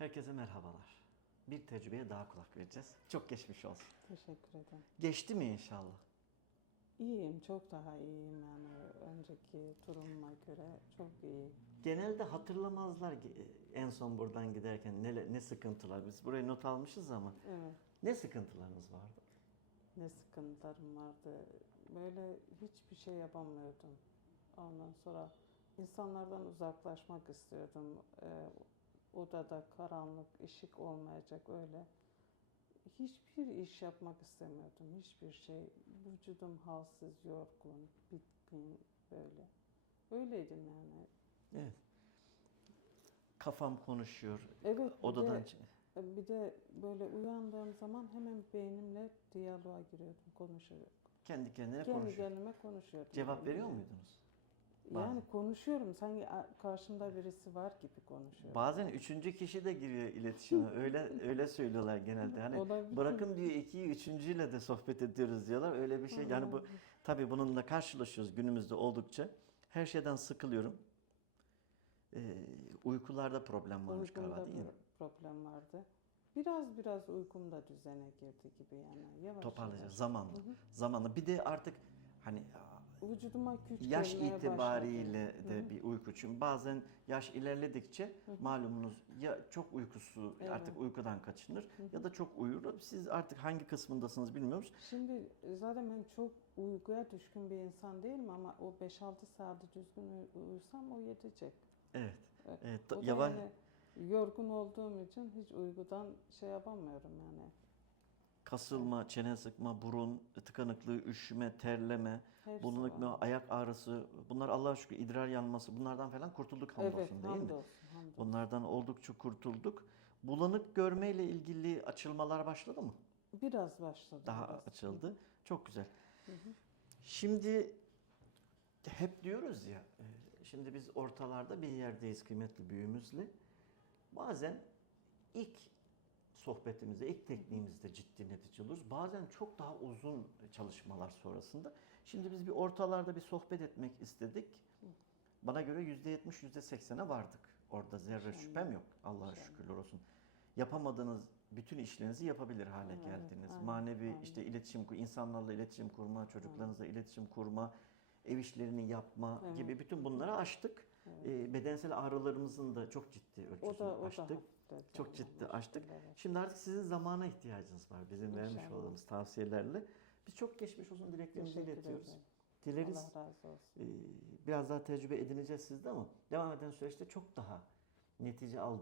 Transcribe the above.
Herkese merhabalar. Bir tecrübeye daha kulak vereceğiz. Çok geçmiş olsun. Teşekkür ederim. Geçti mi inşallah? İyiyim, çok daha iyiyim yani önceki durumuma göre çok iyi. Genelde hatırlamazlar ki en son buradan giderken ne, ne sıkıntılar. Biz buraya not almışız ama Evet, ne sıkıntılarınız vardı? ne sıkıntılarım vardı. Böyle hiçbir şey yapamıyordum. Ondan sonra insanlardan uzaklaşmak istiyordum. Ee, odada karanlık, ışık olmayacak öyle. Hiçbir iş yapmak istemiyordum. Hiçbir şey. Vücudum halsiz, yorgun, bitkin böyle. Öyleydim yani. Evet. Kafam konuşuyor. Evet, bir Odadan de- Bir de böyle uyandığım zaman hemen beynimle diyaloğa giriyordum, konuşuyordum. kendi kendine Kendi konuşuyor. kendime konuşuyordum. Cevap veriyor muydunuz? Yani Bazen. konuşuyorum, sanki karşımda birisi var gibi konuşuyorum. Bazen üçüncü kişi de giriyor iletişime. Öyle öyle söylüyorlar genelde. Hani Olabilir. bırakın diyor ikiyi üçüncüyle de sohbet ediyoruz diyorlar. Öyle bir şey. Yani bu tabii bununla karşılaşıyoruz günümüzde oldukça. Her şeyden sıkılıyorum. Ee, uykularda problem varmış Uykumda galiba değil mi? problem vardı. Biraz biraz uykum da düzene girdi gibi yani. Yavaş Toparlayacağız yavaş. zamanla. Zamanla. Bir de artık hani Vücuduma güç yaş itibariyle başladı. de bir uyku. Çünkü bazen yaş ilerledikçe malumunuz ya çok uykusu Evet. artık uykudan kaçınır ya da çok uyur. Siz artık hangi kısmındasınız bilmiyoruz. Şimdi zaten ben çok uykuya düşkün bir insan değilim ama o 5-6 saati düzgün uy- uyusam o yetecek. Evet. Evet. Evet. O Yavaş yani yorgun olduğum için hiç uykudan şey yapamıyorum yani. Kasılma, çene sıkma, burun tıkanıklığı, üşüme, terleme, Hepsi bulunuk var. ayak ağrısı. Bunlar Allah'a şükür idrar yanması. Bunlardan falan kurtulduk hamdolsun Evet, değil mi? hamdolsun, hamdolsun. Bunlardan oldukça kurtulduk. Bulanık görmeyle ilgili açılmalar başladı mı? Biraz başladı. Daha biraz. açıldı. Çok güzel. Şimdi hep diyoruz ya, e, şimdi biz ortalarda bir yerdeyiz kıymetli büyüğümüzle. Bazen ilk sohbetimizde, ilk tekniğimizde ciddi netice alıyoruz. Bazen çok daha uzun çalışmalar sonrasında. Şimdi biz bir ortalarda bir sohbet etmek istedik. Bana göre %70, %80'e vardık. Orada zerre şüphem yok. Allah'a şükürler olsun. Yapamadığınız bütün işlerinizi yapabilir hale geldiniz. aynen, Manevi aynen. işte iletişim, insanlarla iletişim kurma, çocuklarınızla iletişim kurma, ev işlerini yapma Evet. gibi bütün bunları aştık. Ee, bedensel ağrılarımızın da çok ciddi O ölçüsünü da, o da aştık. hafifledi Çok ciddi aştık. evet. Şimdi artık sizin zamana ihtiyacınız var bizim vermiş İnşallah. olduğumuz tavsiyelerle. Biz çok geçmiş olsun dileklerimizi iletiyoruz. ederim. Dileriz Allah razı olsun. ee, biraz daha tecrübe edineceğiz sizde ama devam eden süreçte çok daha netice aldığım